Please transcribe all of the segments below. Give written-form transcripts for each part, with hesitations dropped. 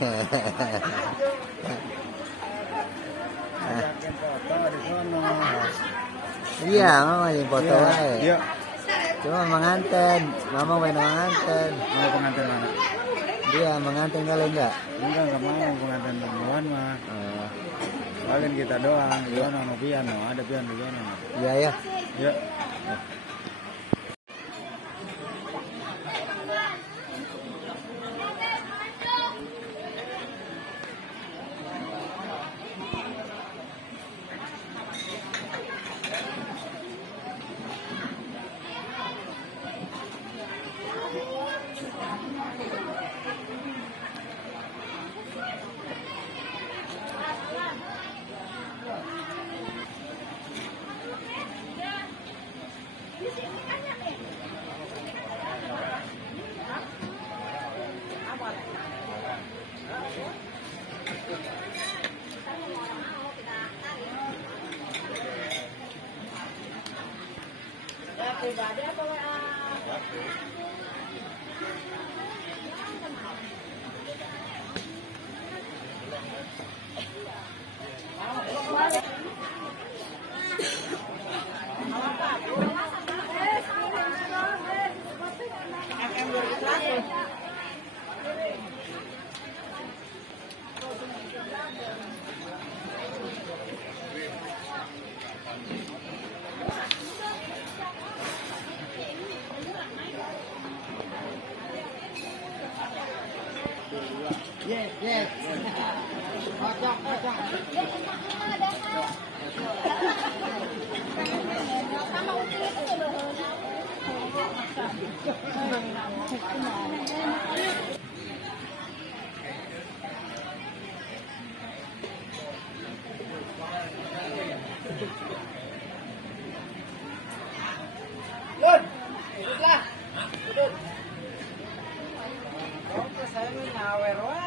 Ajakin foto di sono. Iya, mama yang foto wae. Iya. Cuma menganten, mama main menganten. Mau pengantin mana? Dia menganten kali enggak? Enggak mau pengantin perempuan mah. Paling kita doang, di sono sama piano, ada piano di sono. Iya ya. Iya. Pribadi apa WA? Yes, yes. Kocok, kocok. Sama util itu loh. Lun, duduklah. Duduk. Oke, saya nyawer wae.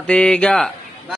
Tiga.